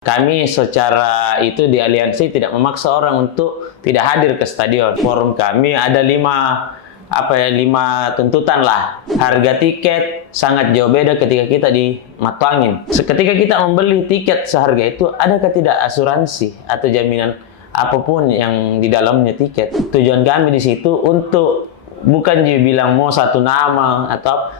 Kami secara itu di aliansi tidak memaksa orang untuk tidak hadir ke stadion. Forum kami ada lima tuntutan lah. Harga tiket sangat jauh beda ketika kita di Matuangin. Ketika kita membeli tiket seharga itu, adakah tidak asuransi atau jaminan apapun yang di dalamnya tiket? Tujuan kami di situ untuk bukan bilang mau satu nama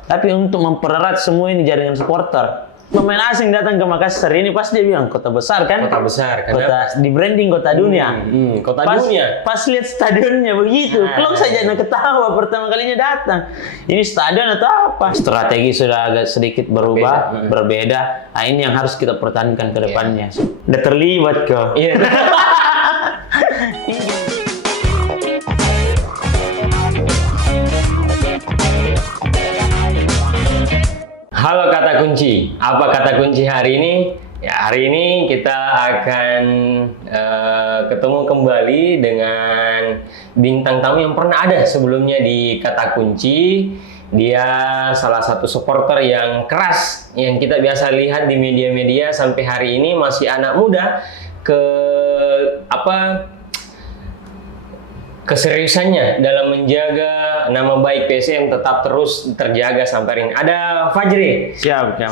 tapi untuk mempererat semua ini jaringan supporter. Pemain asing datang ke Makassar ini pasti dia bilang kota besar kan? Kota besar, kota di branding kota dunia. Kota dunia. Pas lihat stadionnya begitu, klub saja nak ketawa pertama kalinya datang. Ini stadion atau apa? Strategi sudah agak sedikit berubah, berbeda. Nah, ini yang harus kita pertahankan ke depannya. Udah terlibat kok. Iya. Halo kata kunci. Apa kata kunci hari ini? Ya, hari ini kita akan ketemu kembali dengan bintang tamu yang pernah ada sebelumnya di kata kunci. Dia salah satu supporter yang keras yang kita biasa lihat di media-media sampai hari ini masih anak muda keseriusannya dalam menjaga nama baik PSM tetap terus terjaga sampai hari ini. Ada Fajri. Siap,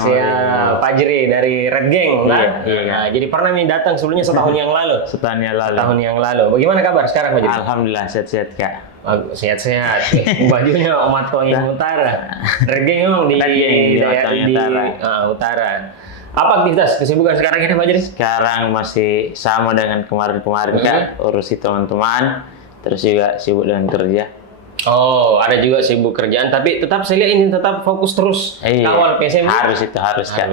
Fajri dari Red Gang, iya. Nah, jadi pernah nih datang sebelumnya setahun yang lalu. Setahun yang lalu. Bagaimana kabar sekarang Fajri? Alhamdulillah sehat-sehat Kak. Sehat-sehat. Bajunya Matuangin Utara. Red Gang memang di Utara. Apa aktivitas kesibukan sekarang ini Fajri? Sekarang masih sama dengan kemarin-kemarin Kak, urusi teman-teman. Terus juga sibuk dengan kerja. Oh, ada juga sibuk kerjaan, tapi tetap saya lihat ini tetap fokus terus kawal PSM. Harus kan.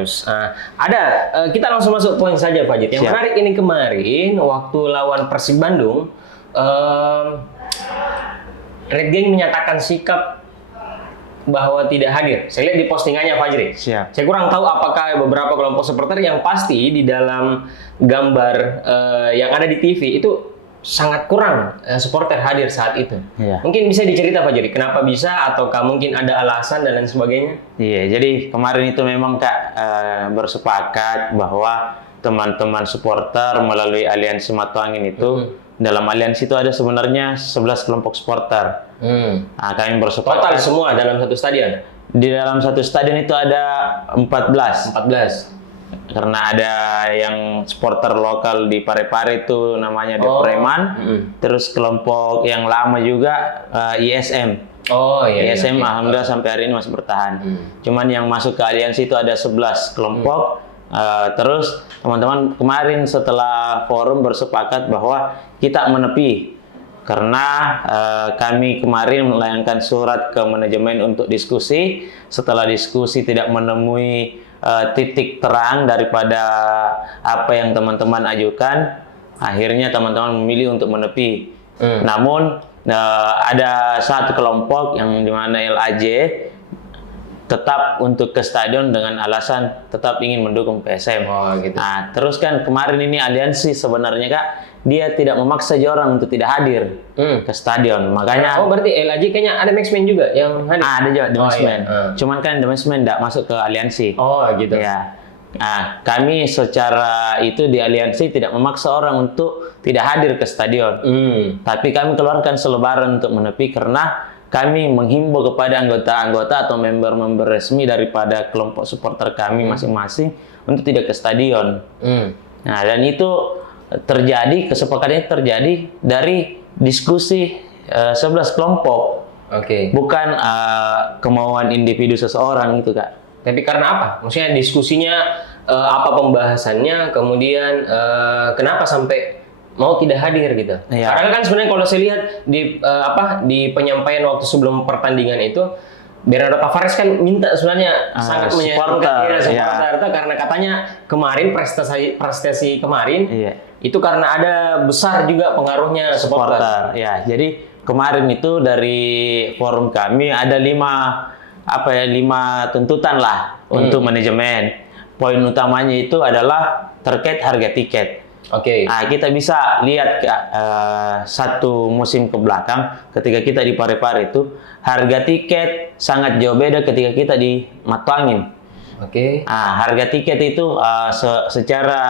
Kita langsung masuk poin saja Pak Jit. Yang menarik ini kemarin waktu lawan Persib Bandung, Red Gang menyatakan sikap bahwa tidak hadir. Saya lihat di postingannya Fajri. Siap. Saya kurang tahu apakah beberapa kelompok supporter yang pasti di dalam gambar yang ada di TV itu sangat kurang supporter hadir saat itu. Iya. Mungkin bisa dicerita Pak Jadi, kenapa bisa ataukah mungkin ada alasan dan lain sebagainya? Iya, jadi kemarin itu memang Kak bersepakat bahwa teman-teman supporter melalui aliansi Matuangin itu dalam aliansi itu ada sebenarnya 11 kelompok supporter. Nah, kami bersepakat. Total semua dalam satu stadion? Di dalam satu stadion itu ada 14. Karena ada yang supporter lokal di Parepare itu namanya The Preman, terus kelompok yang lama juga ISM. ISM alhamdulillah sampai hari ini masih bertahan. Cuman yang masuk ke aliansi itu ada 11 kelompok. Terus teman-teman kemarin setelah forum bersepakat bahwa kita menepi karena kami kemarin melayangkan surat ke manajemen untuk diskusi. Setelah diskusi tidak menemui titik terang daripada apa yang teman-teman ajukan, akhirnya teman-teman memilih untuk menepi. Namun ada satu kelompok yang dimana LAJ tetap untuk ke stadion dengan alasan tetap ingin mendukung PSM. Gitu. Nah, terus kan kemarin ini aliansi sebenarnya Kak, dia tidak memaksa orang untuk tidak hadir ke stadion. Makanya berarti LAJ kayaknya ada Maxman juga yang hadir. Ada juga The Maxman. Cuman kan The Maxman tidak masuk ke aliansi. Gitu. Ya. Nah, kami secara itu di aliansi tidak memaksa orang untuk tidak hadir ke stadion. Tapi kami keluarkan selebaran untuk menepi karena kami menghimbau kepada anggota-anggota atau member-member resmi daripada kelompok supporter kami masing-masing untuk tidak ke stadion. Nah, dan itu kesepakatannya terjadi dari diskusi 11 kelompok. Bukan kemauan individu seseorang itu Kak. Tapi karena apa? Maksudnya diskusinya apa pembahasannya, kemudian kenapa sampai mau tidak hadir gitu? Karena kan sebenarnya kalau saya lihat di penyampaian waktu sebelum pertandingan itu, Bernardo Tavares kan minta sebenarnya sangat menyayangkan supporter karena katanya kemarin prestasi kemarin itu karena ada besar juga pengaruhnya supporter. Ya, jadi kemarin itu dari forum kami ada 5 tuntutan lah untuk manajemen. Poin utamanya itu adalah terkait harga tiket. Nah, kita bisa lihat satu musim ke belakang ketika kita di Parepare itu harga tiket sangat jauh beda ketika kita di Matuangin. Oke. Harga tiket itu secara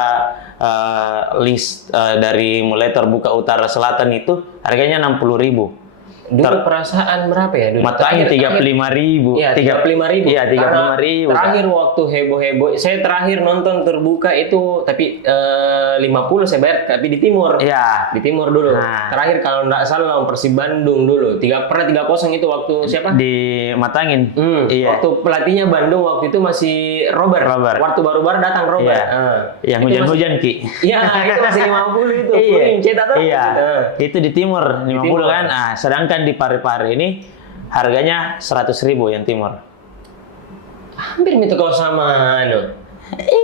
list dari mulai terbuka utara selatan itu harganya 60.000. Dulu perasaan berapa ya? Dulu Matanya 35.000. Iya, 35.000. Iya, 35.000. Terakhir waktu heboh-heboh, saya terakhir nonton terbuka itu, tapi 50 saya bayar, tapi di timur. Iya. Di timur dulu. Nah. Terakhir kalau nggak salah lawan Persib Bandung dulu. Pernah 3-0 itu waktu siapa? Di Matangin. Iya. Waktu pelatihnya Bandung waktu itu masih Robert. Waktu baru-baru datang Robert. Yang hujan-hujan Ki. Iya, itu masih 50 itu. Iya. Kuning, cetak tuh. Iya. Itu di timur 50 kan. Sedangkan di Parepare ini harganya 100.000 yang timur. Hampir itu kalau sama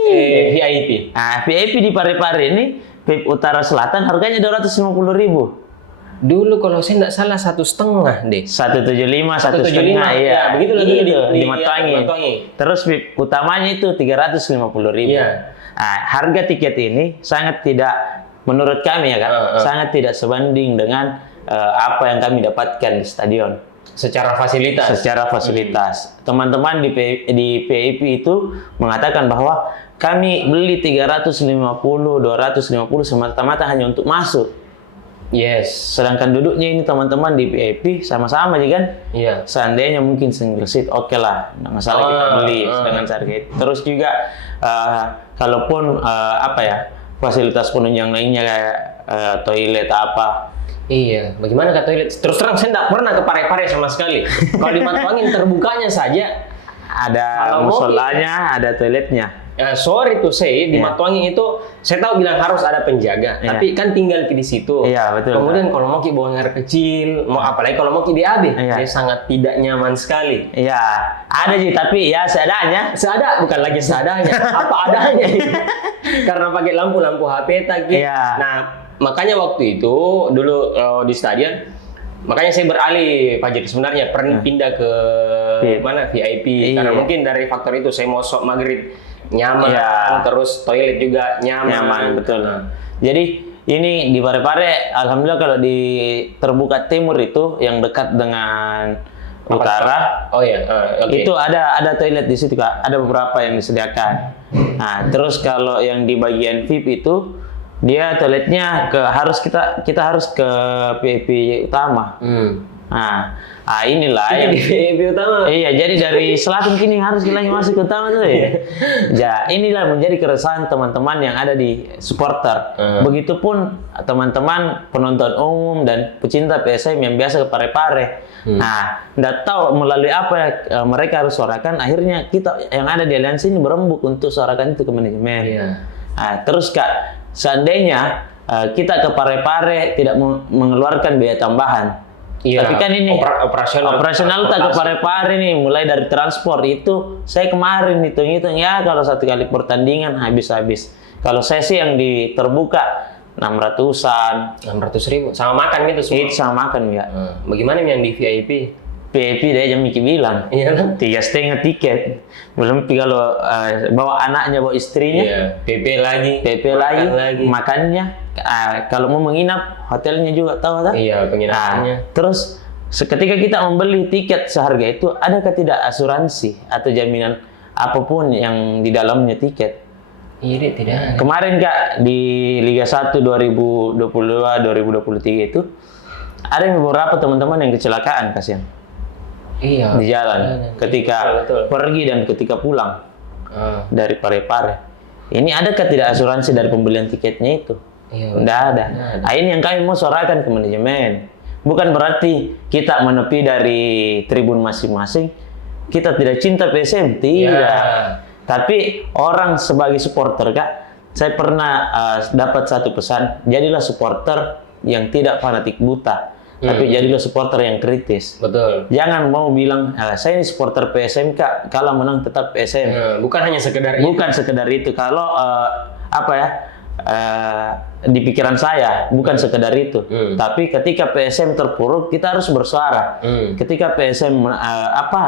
VIP. VIP di Parepare ini VIP Utara Selatan harganya 250.000. Dulu kalau saya nggak salah 1,5 deh. 175, 1,5. Ya, Iya. begitu lagi di Matangi. Terus VIP utamanya itu 350.000. Iya. Harga tiket ini sangat tidak, menurut kami ya kan, sangat tidak sebanding dengan apa yang kami dapatkan di stadion. Secara fasilitas. Teman-teman di PIP itu mengatakan bahwa kami beli 350, 250 semata-mata hanya untuk masuk. Yes. Sedangkan duduknya ini teman-teman di VIP sama-sama aja kan? Iya. Seandainya mungkin single seat, oke lah, nggak masalah kita beli dengan harga itu. Terus juga kalaupun fasilitas penunjang lainnya kayak toilet apa. Iya, bagaimana ke toilet? Terus terang saya nggak pernah ke Parepare sama sekali. Kalau di Matuangin terbukanya saja ada musolanya, ada toiletnya. Sorry to say, di Matuangin itu saya tahu bilang harus ada penjaga, tapi kan tinggal di situ. Iya, betul. Kemudian kalau mau buang air kecil, apalagi kalau mau BAB, dia sangat tidak nyaman sekali. Iya, ada sih, tapi ya seadanya. Bukan lagi seadanya, apa adanya. Karena pakai lampu HP tadi. Iya. Nah, makanya waktu itu dulu di stadion, makanya saya beralih Fajar sebenarnya pindah ke mana VIP karena mungkin dari faktor itu saya mau sok maghrib nyaman, terus toilet juga nyaman. Betul. Jadi ini di Parepare, alhamdulillah kalau di terbuka timur itu yang dekat dengan utara, itu ada toilet di situ Kak, ada beberapa yang disediakan. Nah, terus kalau yang di bagian VIP itu dia toiletnya kita harus ke VIP utama. Inilah yang di VIP utama. Iya, jadi dari selatan kini harus lagi masuk ke utama tuh ya. Ya, inilah menjadi keresahan teman-teman yang ada di supporter. Begitupun teman-teman penonton umum dan pecinta PSM yang biasa ke Parepare. Nggak tahu melalui apa mereka harus suarakan. Akhirnya kita yang ada di aliansi ini berembuk untuk suarakan itu ke manajemen. Terus Kak, seandainya kita ke Parepare tidak mengeluarkan biaya tambahan. Tapi kan ini operasional tak ke Parepare nih, mulai dari transport itu saya kemarin hitung-hitung ya kalau satu kali pertandingan habis. Kalau saya sih yang di terbuka 600-an. 600.000 sama makan gitu semua. Itu sama makan ya. Bagaimana yang di VIP? VIP dia jam Miki bilang. Iya kan? 3,5 tiket. Belum kalau bawa anaknya, bawa istrinya. PP lagi. Makannya. Kalau mau menginap, hotelnya juga tahu tak? Iya, penginapannya. Terus ketika kita membeli tiket seharga itu, adakah tidak asuransi atau jaminan apapun yang di dalamnya tiket? Iya, tidak ada. Kemarin Kak di Liga 1 2022-2023 itu ada beberapa teman-teman yang kecelakaan kasihan. Iya. Di jalan ketika pergi dan ketika pulang dari Parepare. Ini adakah tidak asuransi dari pembelian tiketnya itu? Tidak ada. Ini yang kami mau suarakan ke manajemen. Bukan berarti kita menepi dari tribun masing-masing, kita tidak cinta PSM, tidak. Tapi orang sebagai supporter Kak, saya pernah dapat satu pesan, jadilah supporter yang tidak fanatik buta. Tapi jadilah supporter yang kritis. Betul. Jangan mau bilang, saya ini supporter PSM Kak, kalau menang tetap PSM. Bukan hanya sekedar itu. Bukan sekedar itu. Kalau di pikiran saya bukan sekedar itu. Tapi ketika PSM terpuruk, kita harus bersuara. Ketika PSM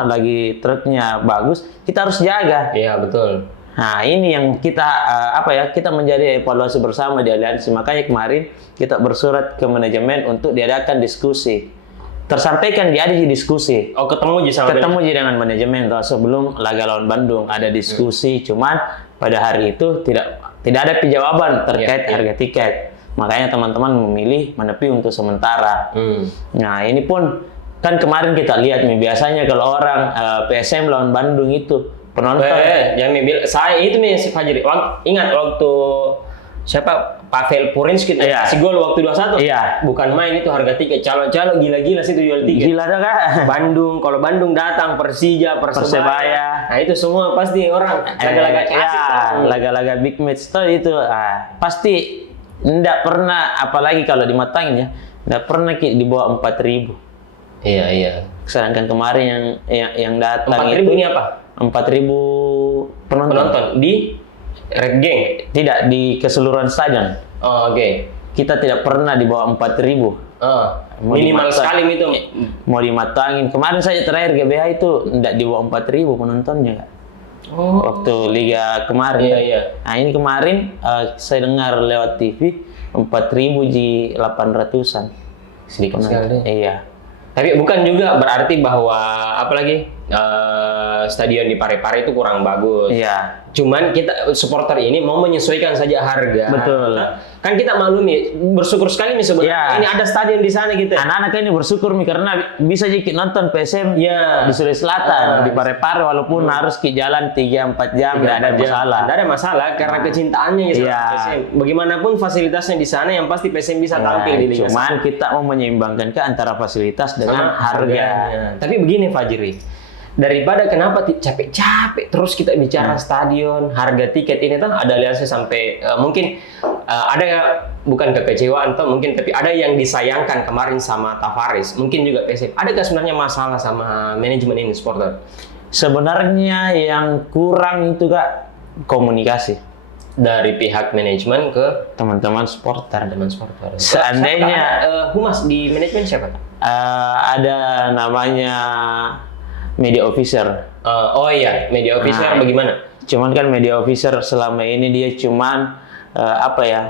lagi truknya bagus, kita harus jaga. Iya, betul. Nah, ini yang kita kita menjadi evaluasi bersama di aliansi. Makanya kemarin kita bersurat ke manajemen untuk diadakan diskusi. tersampaikan di ada di diskusi. Oh, ketemu dengan manajemen toh, sebelum laga lawan Bandung ada diskusi, cuman pada hari itu tidak ada jawaban terkait harga tiket. Makanya teman-teman memilih menepi untuk sementara. Nah, ini pun kan kemarin kita lihat nih, biasanya kalau orang PSM lawan Bandung itu penonton saya itu nih si Fajri. Ingat waktu siapa Pavel Purinski kasih gol waktu 2-1. Iya. Bukan main itu harga tiket. Calo-calo gila-gila sih itu jual tiket. Gila dah Kak. Kalau Bandung datang Persija, Persebaya. Nah, itu semua pasti orang laga-laga klasik. Laga-laga big match itu pasti enggak pernah, apalagi kalau dimatangin ya, enggak pernah di bawah 4.000. Iya. Sedangkan kemarin yang datang 4.000 itu ini apa? 4.000 penonton di Red Gang? Tidak, di keseluruhan stadion. Oh, oke. Kita tidak pernah di bawah 4.000. Minimal sekali itu. Mau dimatangin. Kemarin saja terakhir GBH itu tidak di bawah 4.000 penontonnya. Waktu Liga kemarin. Iya. Nah, ini kemarin saya dengar lewat TV 4.000 di 800-an. Sedikit sekali. Iya. Tapi bukan juga berarti bahwa apalagi stadion di Parepare itu kurang bagus. Iya. Cuman kita supporter ini mau menyesuaikan saja harga. Betul. Kan kita maklumi, bersyukur sekali nih sebenarnya ini ada stadion di sana gitu. Anak-anak ini bersyukur nih karena bisa jadi nonton PSM di Sulawesi Selatan, di Parepare, walaupun harus ke jalan 3-4 jam, tidak ada masalah. Tidak ada masalah karena kecintaannya ya sama PSM. Bagaimanapun fasilitasnya di sana, yang pasti PSM bisa tampil di Liga. Cuman kita mau menyeimbangkan ke antara fasilitas dengan harga. Tapi begini Fajri, daripada kenapa capek-capek terus kita bicara stadion, harga tiket ini tuh ada aliansi sampai mungkin ada bukan kekecewaan atau mungkin, tapi ada yang disayangkan kemarin sama Tavares, mungkin juga PSM. Adakah sebenarnya masalah sama manajemen ini supporter? Sebenarnya yang kurang itu Kak, komunikasi dari pihak manajemen ke teman-teman supporter. Seandainya humas di manajemen siapa? Ada namanya media officer. Media officer bagaimana? Cuman kan media officer selama ini dia cuman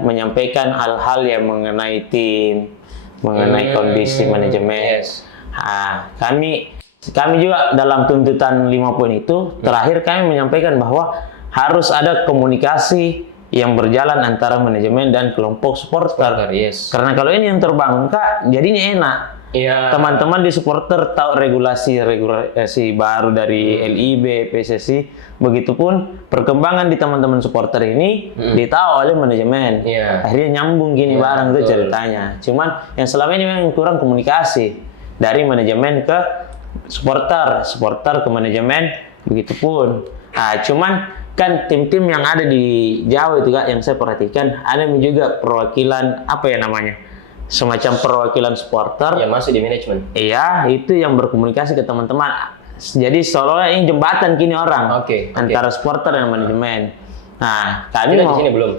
menyampaikan hal-hal yang mengenai tim, mengenai kondisi manajemen. Kami juga dalam tuntutan 5 poin itu terakhir kami menyampaikan bahwa harus ada komunikasi yang berjalan antara manajemen dan kelompok supporter. Karena kalau ini yang terbangun Kak, jadinya enak. Teman-teman di supporter tahu regulasi baru dari LIB, PSSI, begitupun perkembangan di teman-teman supporter ini ditahu oleh manajemen. Akhirnya nyambung gini bareng itu ceritanya. Cuman yang selama ini memang kurang komunikasi dari manajemen ke supporter ke manajemen, begitupun. Cuman kan tim-tim yang ada di Jawa itu Kak, yang saya perhatikan ada juga perwakilan semacam perwakilan supporter yang masuk di manajemen. Iya, itu yang berkomunikasi ke teman-teman. Jadi seolah ini jembatan kini orang antara supporter dan manajemen. Nah, kami di sini belum.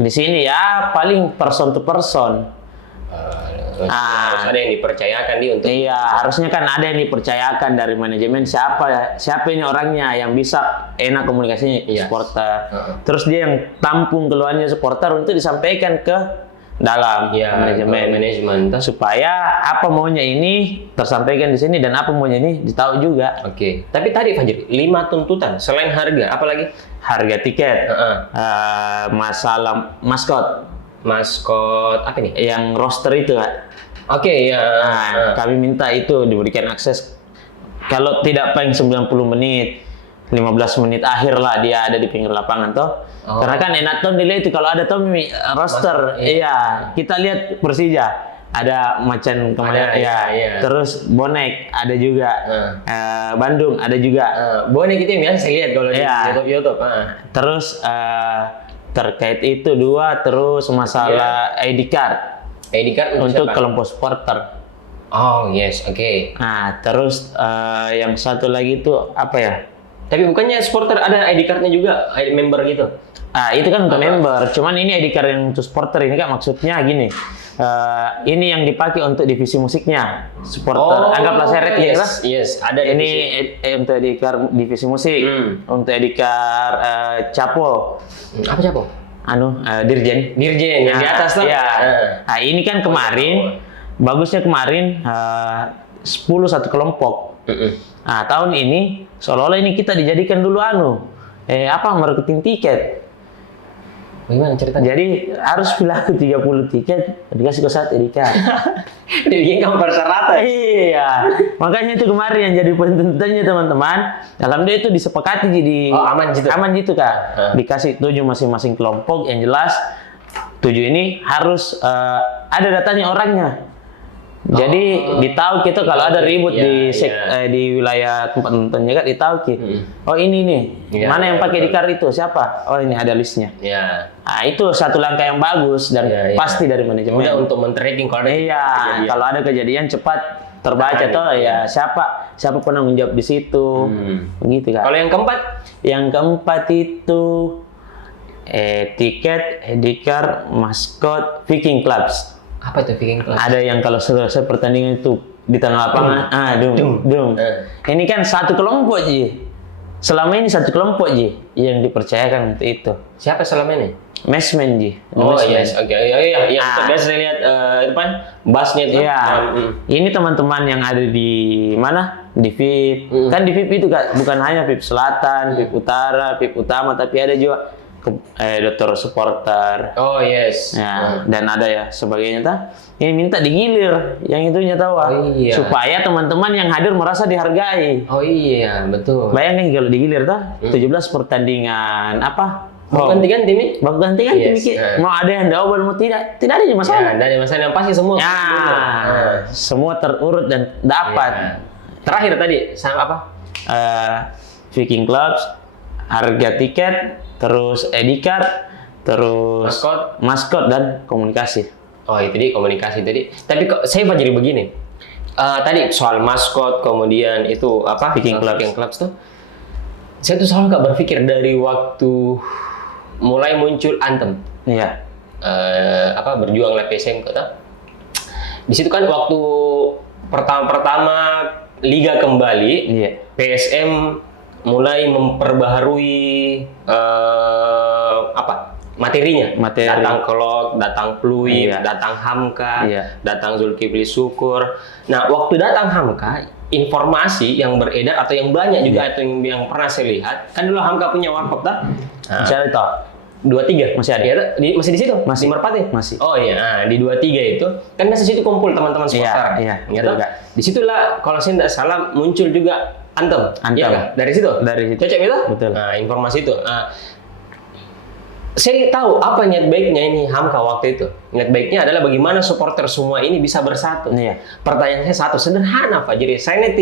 Di sini ya paling person to person. Harus ada yang dipercayakan untuk. Iya, harusnya kan ada yang dipercayakan dari manajemen, siapa ini orangnya yang bisa enak komunikasinya supporter. Terus dia yang tampung keluhannya supporter untuk disampaikan ke dalam manajemen supaya apa maunya ini tersampaikan di sini dan apa maunya ini ditahu juga. Tapi tadi Fajri 5 tuntutan selain harga, apalagi? Harga tiket, masalah maskot apa nih? Yang roster itu Kak. Kami minta itu diberikan akses, kalau tidak paling 90 menit 15 menit akhir lah dia ada di pinggir lapangan toh. Karena kan enak tuh dilihat itu kalau ada Tommy roster. Kita lihat Persija ada macan kemarin terus bonek ada juga. Bandung ada juga. Bonek itu yang biasa saya lihat kalau di YouTube. Terus terkait itu 2, terus masalah ID card untuk kelompok supporter. Nah, terus yang satu lagi itu apa ya? Tapi bukannya supporter ada ID card-nya juga, ID member gitu? Itu kan untuk member. Cuman ini ID card yang untuk supporter ini Kak, maksudnya gini. Ini yang dipakai untuk divisi musiknya supporter. Anggaplah seret ada ini untuk ID card divisi musik. Untuk ID card Capo. Apa Capo? Dirjen yang di atas lah. Nah, ini kan kemarin bagusnya kemarin 10 satu kelompok. Nah, tahun ini seolah-olah ini kita dijadikan dulu marketing tiket. Bagaimana ceritanya? Jadi harus laku 30 tiket dikasih ke satu edikan. Dibikin kamu persyaratan. Iya, makanya itu kemarin yang jadi tuntutannya teman-teman. Alhamdulillah itu disepakati jadi aman gitu. Aman gitu Kak. Dikasih 7 masing-masing kelompok, yang jelas 7 ini harus ada datanya orangnya. Jadi ditahu kita kalau ada ribut di wilayah tempat nontonnya kan ditahu kita. Oh ini nih, mana yang pakai di card itu siapa? Oh ini ada listnya. Nah itu satu langkah yang bagus dan pasti dari manajemen. Mudah untuk men-tracking kalau ada kalau ada kejadian cepat terbaca siapa penanggung jawab di situ. Begitu Kak. Kalau yang keempat? Yang keempat itu tiket, edikar, maskot, Viking Clubs. Apa itu Viking Clubs? Ada yang kalau selesai pertandingan itu di tengah lapangan, dung. Ini kan satu kelompok Ji. Selama ini satu kelompok Ji yang dipercayakan untuk itu. Siapa selama ini? Mesmen Ji. Yes, oke. Iya. Biasa saya lihat depan bassnya itu. Iya. Ini teman-teman yang ada di mana? Di VIP. Kan di VIP itu Kak, bukan hanya VIP Selatan, VIP Utara, VIP Utama, tapi ada juga dokter supporter. Oh yes. Ya, dan ada ya sebagainya ini minta digilir yang itunya supaya teman-teman yang hadir merasa dihargai. Oh iya, betul. Bayangkan kalau digilir 17 pertandingan Baku ganti-ganti nih? Baku ganti-ganti mau ada yang double mau tidak ada masalah. Ada masalah yang pasti semua. Semua terurut dan dapat. Terakhir tadi sama apa? Viking Clubs, harga tiket, terus edikar, terus maskot dan komunikasi. Oh itu tadi komunikasi tadi. Tapi kok saya jadi begini. Tadi soal maskot, kemudian itu Viking Clubs tuh. Saya tuh selalu nggak berpikir dari waktu mulai muncul Anthem. Iya. Berjuang Live PSM kata. Di situ kan waktu pertama liga kembali, PSM mulai memperbaharui materinya. Datang Klok, datang Pluit, datang Hamka, datang Zulkifli Syukur. Nah, waktu datang Hamka, informasi yang beredar atau yang banyak juga atau yang pernah saya lihat, kan dulu Hamka punya warkop Masih ada 23 masih ada. Masih di situ? Masih. Di Merpati? Masih. Oh iya, nah, di 23 itu kan di situ kumpul teman-teman supporter. Iya. Disitulah kalau saya tidak salah muncul juga Anthem. Iya, dari situ. Cocok itu? Betul. Nah, informasi itu. Saya tahu apa niat baiknya ini Hamka waktu itu. Niat baiknya adalah bagaimana supporter semua ini bisa bersatu. Pertanyaan saya satu, sederhana Pak. Jadi saya ini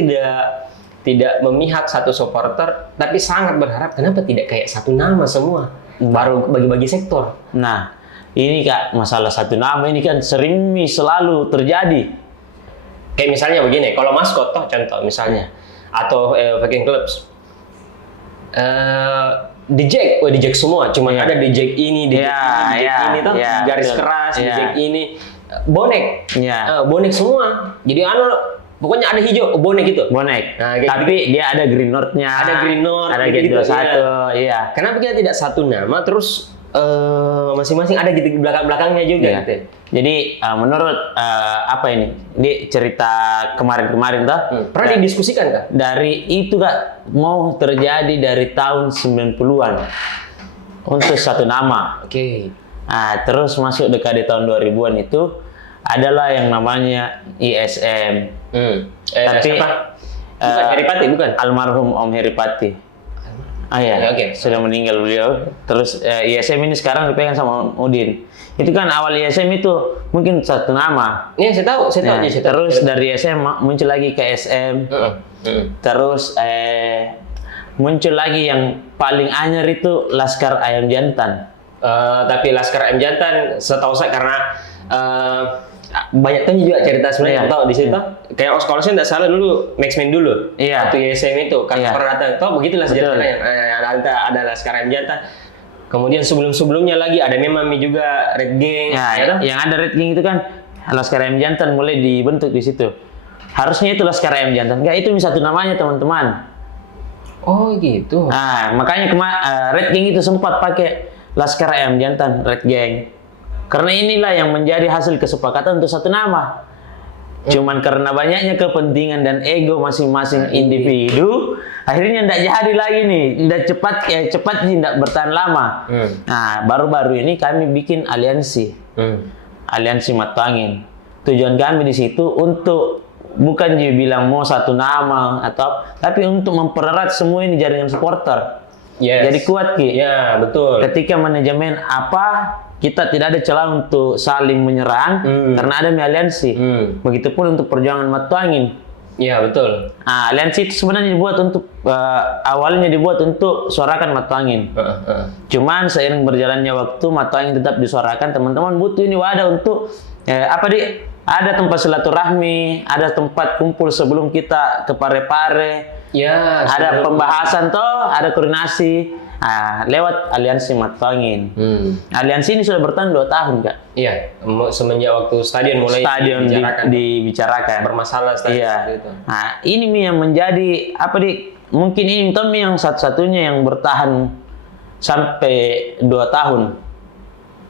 tidak memihak satu supporter, tapi sangat berharap kenapa tidak kayak satu nama semua, baru bagi-bagi sektor. Nah, ini Kak, masalah satu nama ini kan selalu terjadi. Kayak misalnya begini, kalau maskot contoh misalnya, atau Viking Clubs. di Jack semua, cuma ada di Jack ini, di Jack ini tuh garis keras, di Jack ini bonek, bonek semua. Jadi pokoknya ada hijau, bonek gitu. Bonek. Nah, tapi dia ada Green North-nya. Ada Green North, ada Gen 21, iya. Kenapa kita tidak satu nama terus masing-masing ada gitu di belakang-belakangnya juga gitu. Jadi menurut apa ini? Di cerita kemarin-kemarin pernah didiskusikan Kak? Dari itu Kak mau terjadi dari tahun 90-an untuk satu nama. Oke. Nah, terus masuk dekade tahun 2000-an itu adalah yang namanya ISM. Tapi siapa? Bukan Heri Pati, bukan? Almarhum Om Heri Pati. Sudah meninggal beliau. Terus ISM ini sekarang dipegang sama Udin. Itu kan awal ISM itu mungkin satu nama. Iya, saya tahu. Terus dari ISM muncul lagi ke SM. Terus muncul lagi yang paling anyar itu Laskar Ayam Jantan. Tapi Laskar Ayam Jantan setahu saya karena banyak kan juga cerita sebenarnya tahu di situ. Kayak kalau saya tidak salah dulu Maxman dulu. Waktu ISM itu kan pernah datang. Tahu begitulah sejarahnya. Ada Laskar Ayam Jantan. Kemudian sebelumnya lagi ada Memami juga Red Gang. Yang ada Red Gang itu kan Laskar Ayam Jantan mulai dibentuk di situ. Harusnya itu Laskar Ayam Jantan. Enggak, itu satu namanya teman-teman. Oh gitu. Nah, makanya Red Gang itu sempat pakai Laskar Ayam Jantan, Red Gang. Karena inilah yang menjadi hasil kesepakatan untuk satu nama. Cuman karena banyaknya kepentingan dan ego masing-masing individu, akhirnya tidak jadi lagi nih, tidak cepat tidak bertahan lama. Nah, baru-baru ini kami bikin aliansi, aliansi Matuangin. Tujuan kami di situ untuk bukan dia bilang mau satu nama tapi untuk mempererat semua ini jaringan supporter. Jadi kuat Ki. Ya, betul. Ketika manajemen kita tidak ada celah untuk saling menyerang karena ada aliansi. Begitupun untuk perjuangan Matuangin. Iya, betul. Nah, aliansi itu sebenarnya dibuat untuk awalnya dibuat untuk suarakan Matuangin. Cuman seiring berjalannya waktu Matuangin tetap disuarakan. Teman-teman butuh ini wadah untuk ada tempat silaturahmi, ada tempat kumpul sebelum kita ke Parepare. Ya, ada pembahasan ada koordinasi lewat aliansi Matuangin. Aliansi ini sudah bertahan 2 tahun, Kak. Iya, semenjak waktu stadion mulai dibicarakan. Bermasalah stadion. Iya. Itu. Nah, ini yang menjadi mungkin ini yang satu-satunya yang bertahan sampai 2 tahun.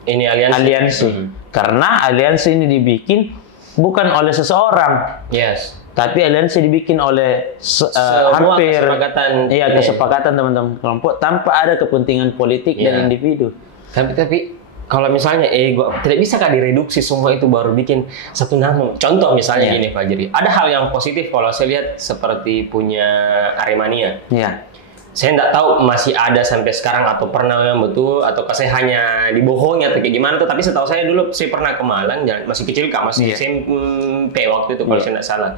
Ini aliansi. Karena aliansi ini dibikin bukan oleh seseorang. Yes. Tapi aliansi dibikin oleh hampir kesepakatan teman-teman kelompok tanpa ada kepentingan politik dan individu. Tapi kalau misalnya ego tidak bisa direduksi semua itu baru bikin satu nama. Contoh misalnya gini Fajri, ada hal yang positif kalau saya lihat seperti punya Aremania. Iya. Saya nggak tahu masih ada sampai sekarang atau pernah yang betul atau saya hanya dibohongi atau kayak gimana tuh. Tapi setahu saya dulu saya pernah ke Malang, masih kecil Kak, masih SMP waktu itu kalau saya nggak salah.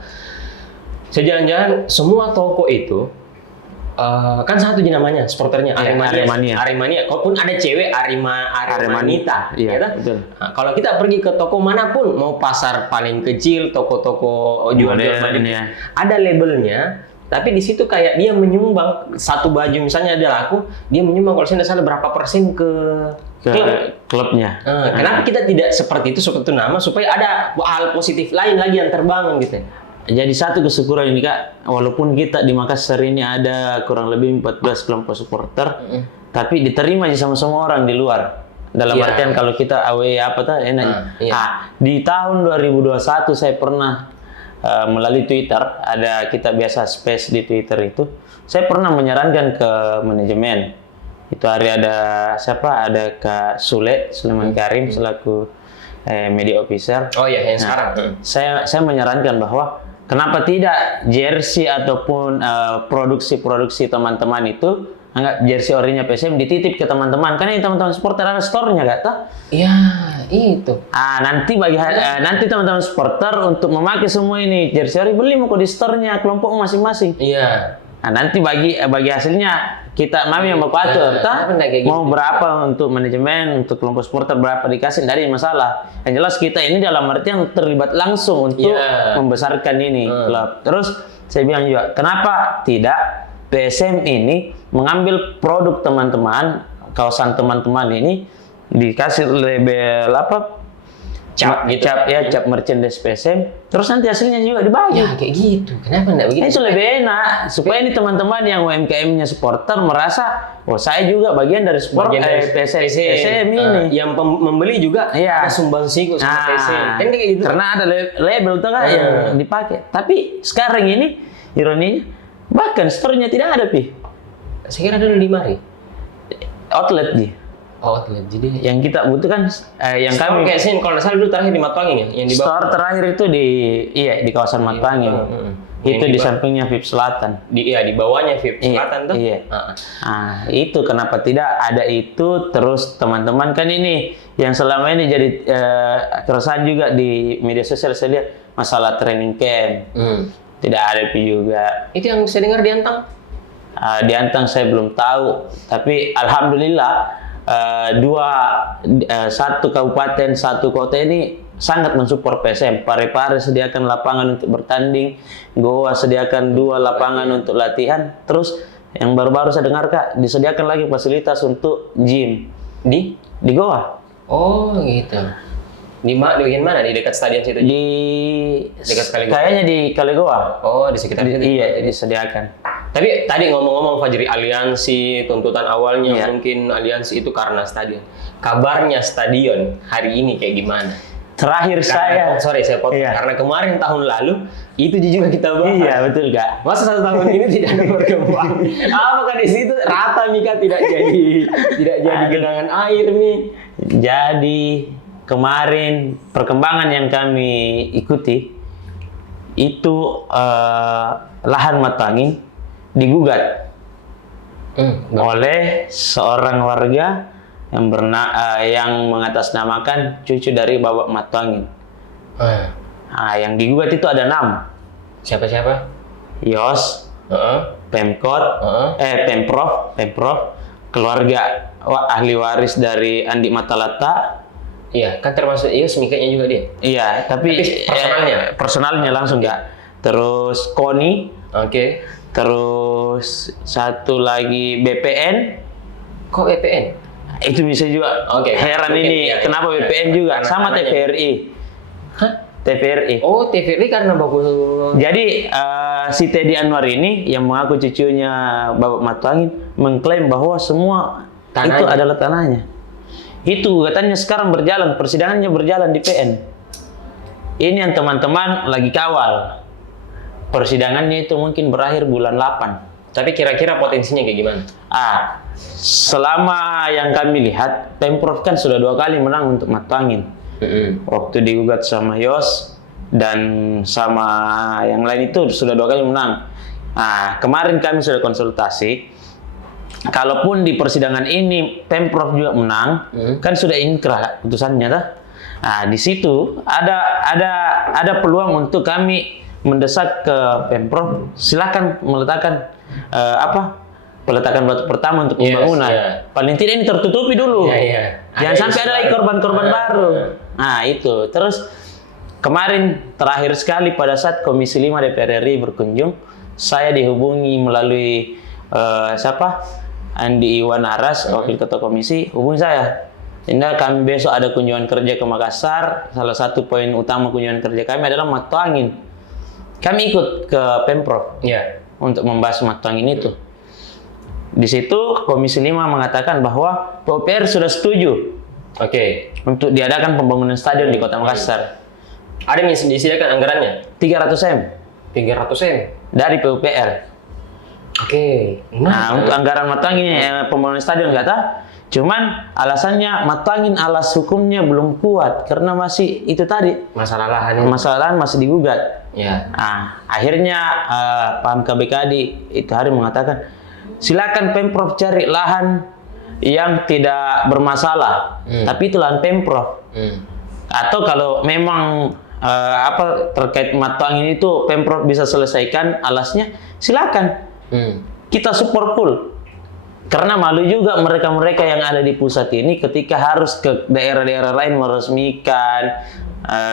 Saya jalan-jalan, semua toko itu kan satu namanya, supporternya Aremania. Kalaupun ada cewek Aremanita, iya, betul. Nah, kalau kita pergi ke toko manapun, mau pasar paling kecil, toko-toko jual-jual ada labelnya. Tapi di situ kayak dia menyumbang satu baju misalnya ada laku, dia menyumbang kalau saya tidak salah berapa persen ke klubnya. Kenapa kita tidak seperti itu nama supaya ada hal positif lain lagi yang terbangun gitu. Jadi satu kesyukuran ini Kak, walaupun kita di Makassar ini ada kurang lebih 14 kelompok supporter, tapi diterima aja sama semua orang di luar. Dalam artian kalau kita away enak. Di tahun 2021 saya pernah melalui Twitter, kita biasa space di Twitter itu, saya pernah menyarankan ke manajemen. Itu hari ada Kak Suleman Karim selaku media officer. Oh iya, yang sekarang. Saya menyarankan bahwa kenapa tidak jersey ataupun produksi teman-teman itu anggap jersey orinya PSM dititip ke teman-teman, karena ini teman-teman supporter ada store-nya Kak toh? Iya, itu. Nanti teman-teman supporter untuk memakai semua ini jersey ori beli mau di store-nya kelompok masing-masing. Iya. Nah, nanti bagi hasilnya kita yang berpatur, mau berapa untuk manajemen, untuk kelompok supporter berapa dikasih, dari masalah. Yang jelas kita ini dalam artian terlibat langsung untuk membesarkan ini klub. Terus saya bilang juga, kenapa tidak PSM ini mengambil produk teman-teman, kawasan teman-teman ini dikasih label cap merchandise PSM, terus nanti hasilnya juga dibagi. Ya kayak gitu. Kenapa enggak begitu? Itu lebih enak supaya ini teman-teman yang UMKM-nya supporter merasa, saya juga bagian dari PSM ini. Yang membeli juga ada sumbangsi sama PSM. Kan kayak gitu. Karena ada label tuh yang dipakai. Tapi sekarang ini ironinya bahkan store-nya tidak ada, Pi. Saya kira dulu di mari. Outlet Ji. Outlet. Jadi yang kita butuhkan yang store kami kayak sini kalau salah dulu terakhir di Matuangin ya, yang di store terakhir itu di kawasan Matuangin. Itu di sampingnya VIP Selatan. Di bawahnya VIP Selatan tuh. Iya. Itu kenapa tidak ada itu, terus teman-teman kan ini yang selama ini jadi keresahan juga di media sosial saya lihat masalah training camp. Tidak ada juga. Itu yang saya dengar di Antang. Di Antang saya belum tahu, tapi alhamdulillah satu kabupaten satu kota ini sangat mensupport PSM. Parepare sediakan lapangan untuk bertanding, Goa sediakan 2 lapangan untuk latihan. Terus yang baru-baru saya dengar Kak, disediakan lagi fasilitas untuk gym di Goa. Oh gitu. Di bagian mana? Di dekat stadion situ? Di dekat Kaligoa. Kayaknya di Kaligoa. Oh, di sekitar situ. Iya, disediakan. Tapi tadi ngomong-ngomong Fajri, aliansi tuntutan awalnya mungkin aliansi itu karena stadion. Kabarnya stadion hari ini kayak gimana? Terakhir saya. Sorry saya potong. Iya. Karena kemarin tahun lalu itu juga kita bahas. Iya betul Kak. Masa 1 tahun ini tidak ada perkembangan? Apakah di situ rata Mika tidak jadi genangan air nih? Jadi kemarin perkembangan yang kami ikuti itu lahan Matangin digugat oleh seorang warga yang mengatasnamakan cucu dari Bapak Matangin. Yang digugat itu ada 6. Siapa? Yos, Pemkot, Pemprov, keluarga ahli waris dari Andi Matalata. Iya, kan termasuk semikanya juga dia. Iya, tapi personalnya langsung Kak. Terus KONI. Oke. Terus satu lagi BPN. Kok BPN? Itu bisa juga. Oke. Heran ini kenapa BPN juga sama TVRI. Hah? TVRI. Oh, TVRI karena bagus. Jadi si Teddy Anwar ini yang mengaku cucunya Bapak Matangin mengklaim bahwa semua itu adalah tanahnya. Itu katanya sekarang persidangannya berjalan di PN. Ini yang teman-teman lagi kawal. Persidangannya itu mungkin berakhir bulan 8. Tapi kira-kira potensinya kayak gimana? Selama yang kami lihat, Pemprov kan sudah 2 kali menang untuk Matangin. Waktu digugat sama Yos dan sama yang lain itu sudah 2 kali menang. Kemarin kami sudah konsultasi. Kalaupun di persidangan ini Pemprov juga menang, kan sudah inkrah putusannya, di situ ada peluang untuk kami mendesak ke Pemprov, silakan meletakkan peletakan batu pertama untuk pembangunan. Paling tidak ini tertutupi dulu. Jangan sampai ada lagi korban-korban baru. Itu. Terus kemarin terakhir sekali pada saat Komisi 5 DPR RI berkunjung, saya dihubungi melalui Andi Iwan Aras, wakil ketua komisi, hubungi saya. Sehingga kami besok ada kunjungan kerja ke Makassar. Salah satu poin utama kunjungan kerja kami adalah Matangin. Kami ikut ke Pemprov untuk membahas Matangin itu. Di situ Komisi 5 mengatakan bahwa PUPR sudah setuju untuk diadakan pembangunan stadion di Kota Makassar. Ada yang disediakan anggarannya? 300 M. 300 M? Dari PUPR. Untuk anggaran Matangin pembangunan stadion kata, cuman alasannya Matangin alas hukumnya belum kuat karena masih itu tadi masalah lahan masih digugat. Akhirnya Paham KBKD itu hari mengatakan silakan Pemprov cari lahan yang tidak bermasalah, tapi itu lahan Pemprov. Atau kalau memang terkait Matangin itu Pemprov bisa selesaikan alasnya, silakan. Kita support full. Karena malu juga mereka-mereka yang ada di pusat ini ketika harus ke daerah-daerah lain meresmikan,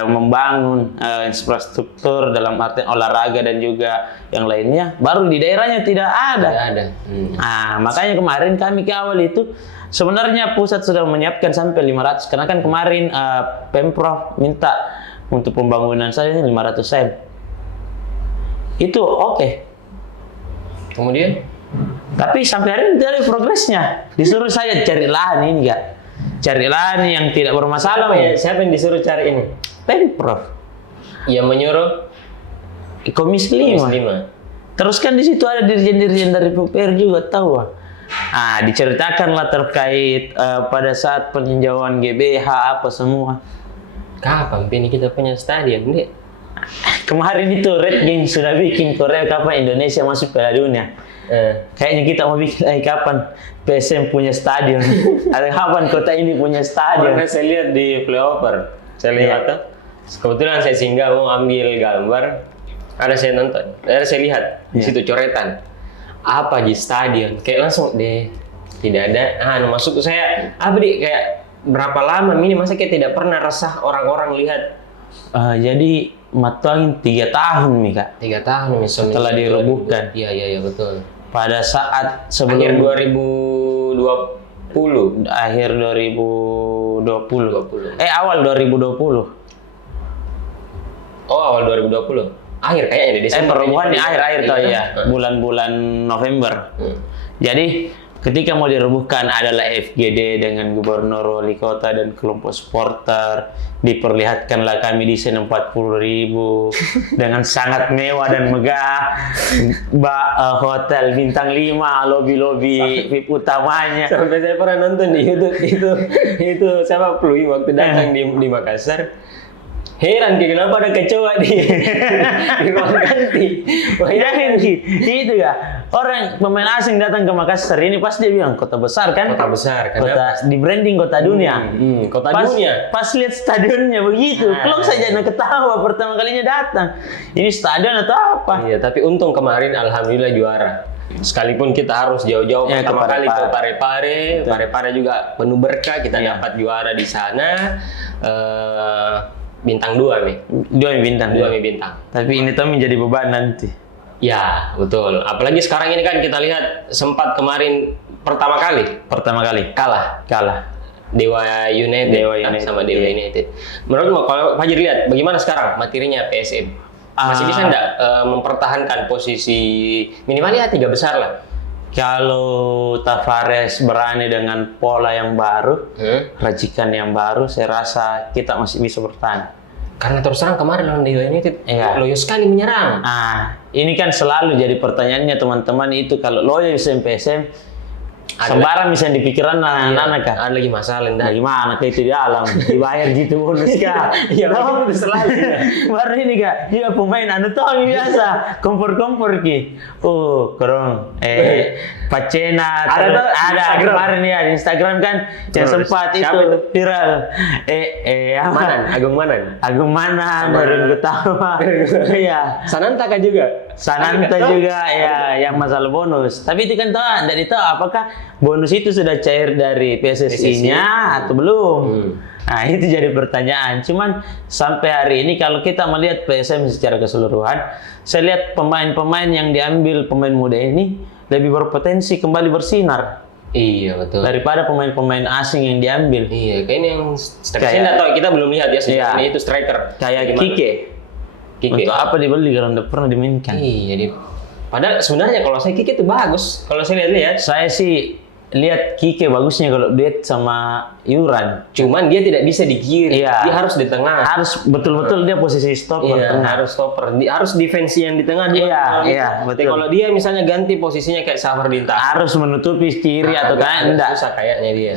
membangun infrastruktur dalam arti olahraga dan juga yang lainnya, baru di daerahnya tidak ada. Makanya kemarin kami ke awal itu sebenarnya pusat sudah menyiapkan sampai 500, karena kan kemarin Pemprov minta untuk pembangunan saja 500 M. Itu Kemudian? Tapi sampai hari ini tidak ada progresnya. Disuruh saya cari lahan ini, Kak. Cari lahan yang tidak bermasalah. Siapa yang disuruh cari ini? Pemprov. Yang menyuruh? Komisi 5. Terus kan di situ ada dirjen-dirjen dari PUPR juga tahu. Diceritakanlah terkait pada saat peninjauan GBH apa semua. Kapan ini kita punya stadion, Dek? Kemarin itu Red Games sudah bikin Korea kapan Indonesia masuk Piala Dunia. Kayaknya kita mau bikin kapan PSM punya stadion. Ada kapan kota ini punya stadion? Karena saya lihat di playover, saya lihat kebetulan saya singgah mau ambil gambar, saya nonton, saya lihat di situ coretan apa di stadion, kayak langsung deh tidak ada. Masuk saya kayak berapa lama ini masa kayak tidak pernah resah orang-orang lihat. Jadi Matangin 3 tahun nih, Kak. 3 tahun setelah dirobohkan. Iya betul. Pada saat sebelum akhir 2020. Akhir 2020. Awal 2020. Oh, awal 2020. Akhir kayaknya di Desember. Perubahannya akhir tuh ya, bulan-bulan November. Jadi ketika mau dirobohkan adalah FGD dengan gubernur, wali kota dan kelompok supporter diperlihatkanlah kami desain 40.000 dengan sangat mewah dan megah, hotel bintang 5, lobi VIP utamanya. Sampai saya pernah nonton di YouTube itu siapa Plui waktu datang di Makassar. Heran kenapa ada kecoa di ruang ganti. Jangan itu ya. Orang pemain asing datang ke Makassar ini pasti dia bilang kota besar kan? Kota besar. Kota di branding kota dunia. Kota dunia. Pas lihat stadionnya begitu, klok saja ketawa pertama kalinya datang. Ini stadion atau apa? Iya, tapi untung kemarin alhamdulillah juara. Sekalipun kita harus jauh-jauh pertama kali ke Parepare juga penuh berkah, kita dapat juara di sana. Bintang 2 nih. 2 bintang. Tapi ini tuh menjadi beban nanti. Ya, betul. Apalagi sekarang ini kan kita lihat sempat kemarin pertama kali kalah. Dewa United sama Dewa United. Menurutmu kalau Fajri lihat bagaimana sekarang materinya PSM? Masih bisa nggak mempertahankan posisi minimal ya 3 besar lah? Kalau Tavares berani dengan pola yang baru, racikan yang baru, saya rasa kita masih bisa bertahan. Karena terus terang kemarin lawan Dewa United loyo sekali menyerang. Ini kan selalu jadi pertanyaannya teman-teman itu kalau loyo PSM sembarang misalnya di pikiran anak-anak kah? Ada lagi masalah enggak? Gimana kayak itu di alam dibayar gitu bonus kah? Iya, itu selalu. Baru ini kak, dia pemain anu toh biasa, kompor ki. Keren. Pacena ada kemarin ya di Instagram kan yang sempat itu viral. Agung Manan baru ketawa. Iya. Sananta juga ya yang masalah bonus. Tapi itu kan tidak ditahu apakah bonus itu sudah cair dari PSSI-nya atau belum. Nah itu jadi pertanyaan. Cuman sampai hari ini kalau kita melihat PSM secara keseluruhan, saya lihat pemain-pemain yang diambil pemain muda ini lebih berpotensi kembali bersinar. Iya betul. Daripada pemain-pemain asing yang diambil. Iya, kayaknya yang striker kita belum lihat ya sebenarnya itu striker. Kayak Kike. Untuk apa dibeli kalau tidak pernah dimainkan? Iya, padahal sebenarnya kalau saya Kike itu bagus. Kalau saya lihat, saya sih lihat Kike bagusnya kalau duet sama Yuran. Cuman dia tidak bisa di kiri, dia harus di tengah. Harus betul-betul dia posisi stopper tengah. Harus stopper, harus defense yang di tengah. Iya, betul. Kalau dia misalnya ganti posisinya kayak Safardinta, harus menutupi kiri atau kanan enggak. Susah kayaknya dia.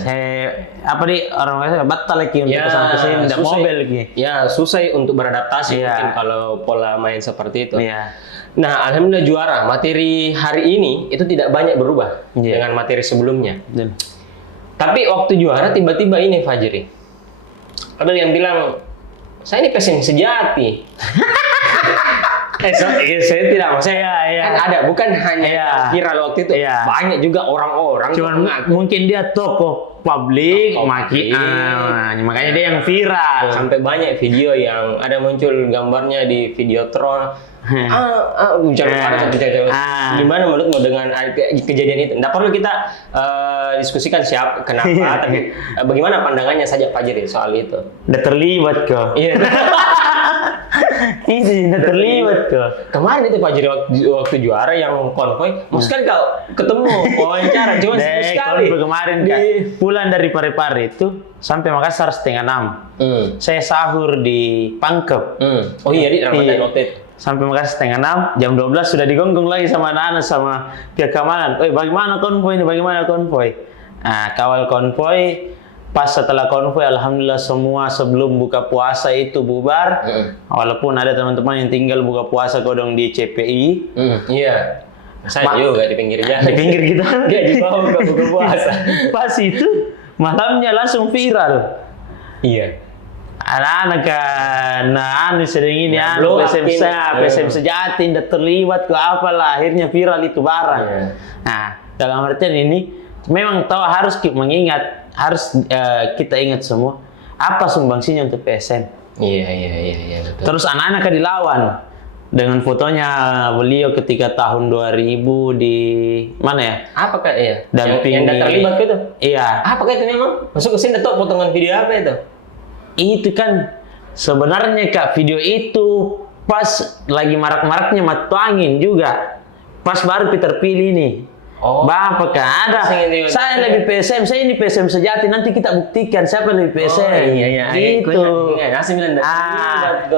Orang saya batal lagi untuk kesana kesini, enggak mobil lagi. Ya, susah untuk beradaptasi mungkin kalau pola main seperti itu. Iya. Nah, alhamdulillah juara. Materi hari ini itu tidak banyak berubah dengan materi sebelumnya. Tapi waktu juara tiba-tiba ini Fajri. Ada yang bilang, saya ini PSM sejati. Saya tidak maksudnya kan ada, bukan hanya viral waktu itu. Banyak juga orang-orang. Cuman mungkin dia tokoh publik, makanya dia yang viral. Sampai banyak video yang ada muncul gambarnya di Videotron. Gimana menurutmu dengan kejadian itu? Nggak perlu kita diskusikan kenapa, tapi bagaimana pandangannya saja Fajri soal itu? Udah terlibat kok. Iya. Ini udah terlibat kok. Kemarin itu Fajri waktu juara yang konvoy, maksudnya kau ketemu wawancara cuma sekali. Kemarin pulang dari Parepare itu sampai Makassar 5:30. Saya sahur di Pangkep. Oh iya di Ramadan waktu itu. Sampai Makassar 5:30, jam 12 sudah digonggong lagi sama anak-anak sama pihak keamanan. Bagaimana konvoy ini? Bagaimana konvoy? Nah, kawal konvoy. Pas setelah konvoy, alhamdulillah semua sebelum buka puasa itu bubar. Walaupun ada teman-teman yang tinggal buka puasa kodong di CPI. Iya. Saya juga di pinggir jalan. Di pinggir gitu. Dia di bawah buka puasa. Pas itu malamnya langsung viral. Iya. Anak-anak kan, sering ini PSM sejati, tidak terlibat ke apalah, akhirnya viral itu barang. Nah, dalam artian ini memang tahu harus mengingat, harus kita ingat semua apa sumbangsinya untuk PSM. Iya betul. Terus anak-anak kan dilawan dengan fotonya beliau ketika tahun 2000 di mana ya? Apakah Dampingi. Yang terlibat itu? Iya. Apakah itu memang? Masuk ke sini tuh potongan video apa itu? Itu kan sebenarnya Kak, video itu pas lagi marak-maraknya matu angin juga. Pas baru terpilih nih. Oh. Bapak kan ada. Saya lebih PSM, saya ini PSM sejati. Nanti kita buktikan siapa lebih PSM. Oh, iya. Gitu.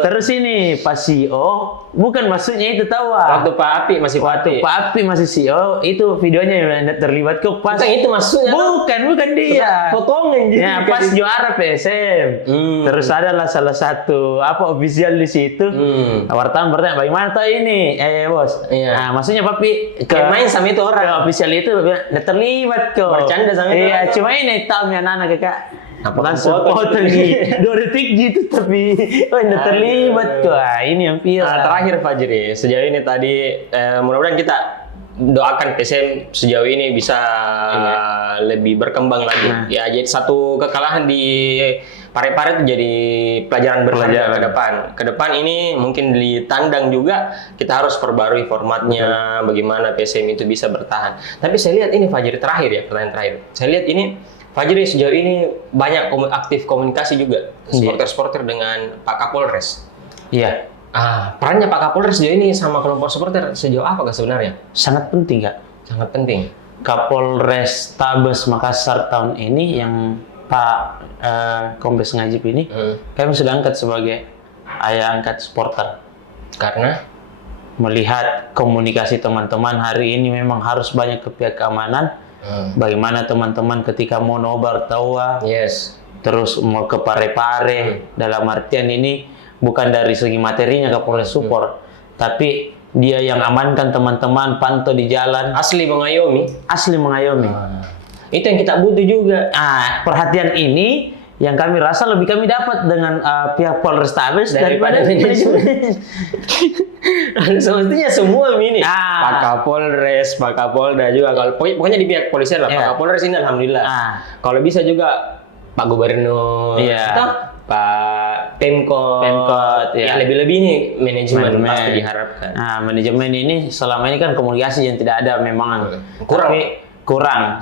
Terus Terus ini Pak CEO, bukan maksudnya itu tahu. waktu Pak Api masih Waktu Pak Api masih CEO, itu videonya yang terlibat ke pas. Bukan itu maksudnya. Bukan dia. Potongan jadi. Ya, pas juara PSM. Terus adalah salah satu ofisial di situ. Wartawan bertanya, bagaimana tahu ini? Bos. Iya. Nah, maksudnya Papi main sama itu orang. Ke official itu nggak terlibat kok. Bercanda sama itu. Iya, cuma ini tahu anak kakak. Langsung foto foto di 2 detik gitu tapi nggak terlibat kok. Ini yang viral. Terakhir Fajri, sejauh ini tadi mudah-mudahan kita doakan PSM sejauh ini bisa lebih berkembang lagi. Ya, jadi satu kekalahan di Parepare itu jadi pelajaran berharga ke depan. Ke depan ini mungkin di tandang juga kita harus perbarui formatnya, bagaimana PSM itu bisa bertahan. Tapi saya lihat ini Fajri terakhir ya, pertanyaan terakhir. Saya lihat ini Fajri sejauh ini banyak aktif komunikasi juga supporter-supporter dengan Pak Kapolres. Iya. Perannya Pak Kapolres sejauh ini sama kelompok supporter sejauh apa sebenarnya? Sangat penting Kak. Sangat penting. Kapolres Tabes Makassar tahun ini yang Pak Kombes Ngajib ini kami sudah angkat sebagai ayah angkat supporter. Karena melihat komunikasi teman-teman hari ini memang harus banyak ke pihak keamanan. Bagaimana teman-teman ketika mau nobar tawa, terus mau ke Parepare, dalam artian ini bukan dari segi materinya Kapolres support, tapi dia yang amankan teman-teman, pantau di jalan. Asli mengayomi. Asli mengayomi. Itu yang kita butuh juga. Perhatian ini yang kami rasa lebih kami dapat dengan pihak Polres Tabes daripada manajemen. Semestinya semua ini. Pak Kapolres, Pak Kapolda juga. Kalau pokoknya di pihak polisian lah. Pak Kapolres ini alhamdulillah. Kalau bisa juga Pak Gubernur, Pak Pemkot, ya lebih-lebih ini manajemen pasti diharapkan. Manajemen ini selama ini kan komunikasi yang tidak ada memang kurang.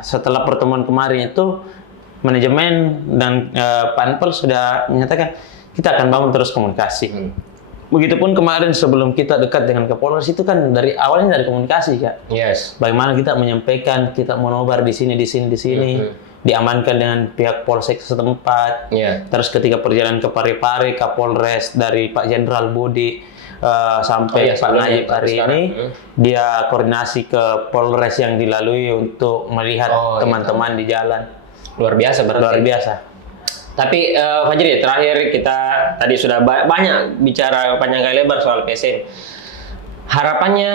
Setelah pertemuan kemarin itu manajemen dan Panpel sudah menyatakan kita akan bangun terus komunikasi. Begitupun kemarin sebelum kita dekat dengan Kapolres itu kan dari awalnya dari komunikasi Kak. Bagaimana kita menyampaikan kita mau nobar di sini, diamankan dengan pihak Polsek setempat. Terus ketika perjalanan ke Parepare, Kapolres dari Pak Jenderal Budi sampai Pak Najib hari ini, dia koordinasi ke Polres yang dilalui untuk melihat teman-teman di jalan. Luar biasa berarti. Luar biasa. Tapi Fajri, terakhir kita tadi sudah banyak bicara panjang kali lebar soal PSM. Harapannya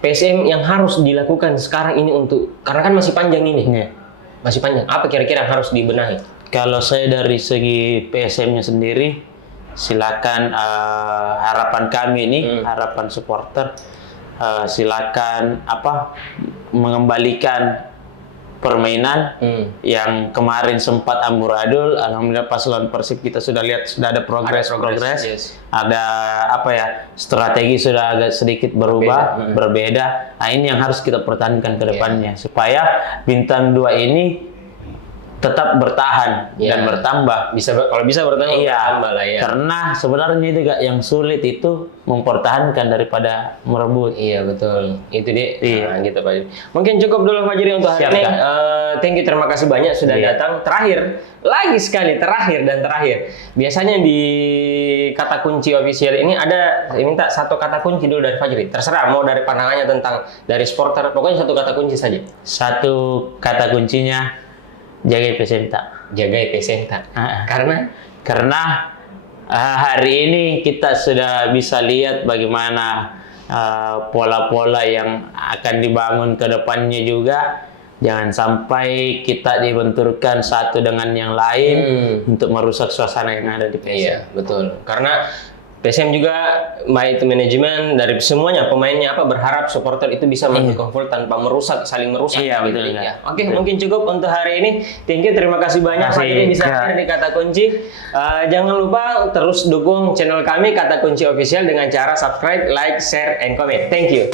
PSM yang harus dilakukan sekarang ini karena kan masih panjang ini. Masih panjang. Apa kira-kira yang harus dibenahi? Kalau saya dari segi PSM-nya sendiri, silakan harapan kami ini, harapan supporter, silakan mengembalikan permainan yang kemarin sempat amburadul. Alhamdulillah pas lawan Persib kita sudah lihat sudah ada progres. Ada strategi sudah agak sedikit berbeda. Nah, ini yang harus kita pertahankan ke depannya supaya bintang 2 ini tetap bertahan dan bertambah. Kalau bisa bertambah bertambah lah ya. Karena sebenarnya itu Kak, yang sulit itu mempertahankan daripada merebut. Iya betul. Itu dia. Gitu Pak. Mungkin cukup dulu Fajri untuk hari ini. Thank you, terima kasih banyak sudah datang. Terakhir dan terakhir. Biasanya di kata kunci official ini saya minta satu kata kunci dulu dari Fajri. Terserah mau dari pandangannya dari supporter. Pokoknya satu kata kunci saja. Satu kata kuncinya, jaga PSM tak. Jaga PSM tak. Karena hari ini kita sudah bisa lihat bagaimana pola-pola yang akan dibangun ke depannya juga. Jangan sampai kita dibenturkan satu dengan yang lain untuk merusak suasana yang ada di PSM. Iya, betul. Karena PSM juga baik itu manajemen dari semuanya pemainnya berharap supporter itu bisa maju konflik tanpa saling merusak. Iya, betul. Oke, mungkin cukup untuk hari ini. Thank you, terima kasih banyak Fajri bisa hadir di Kata Kunci. Jangan lupa terus dukung channel kami Kata Kunci Official dengan cara subscribe, like, share, and comment. Thank you.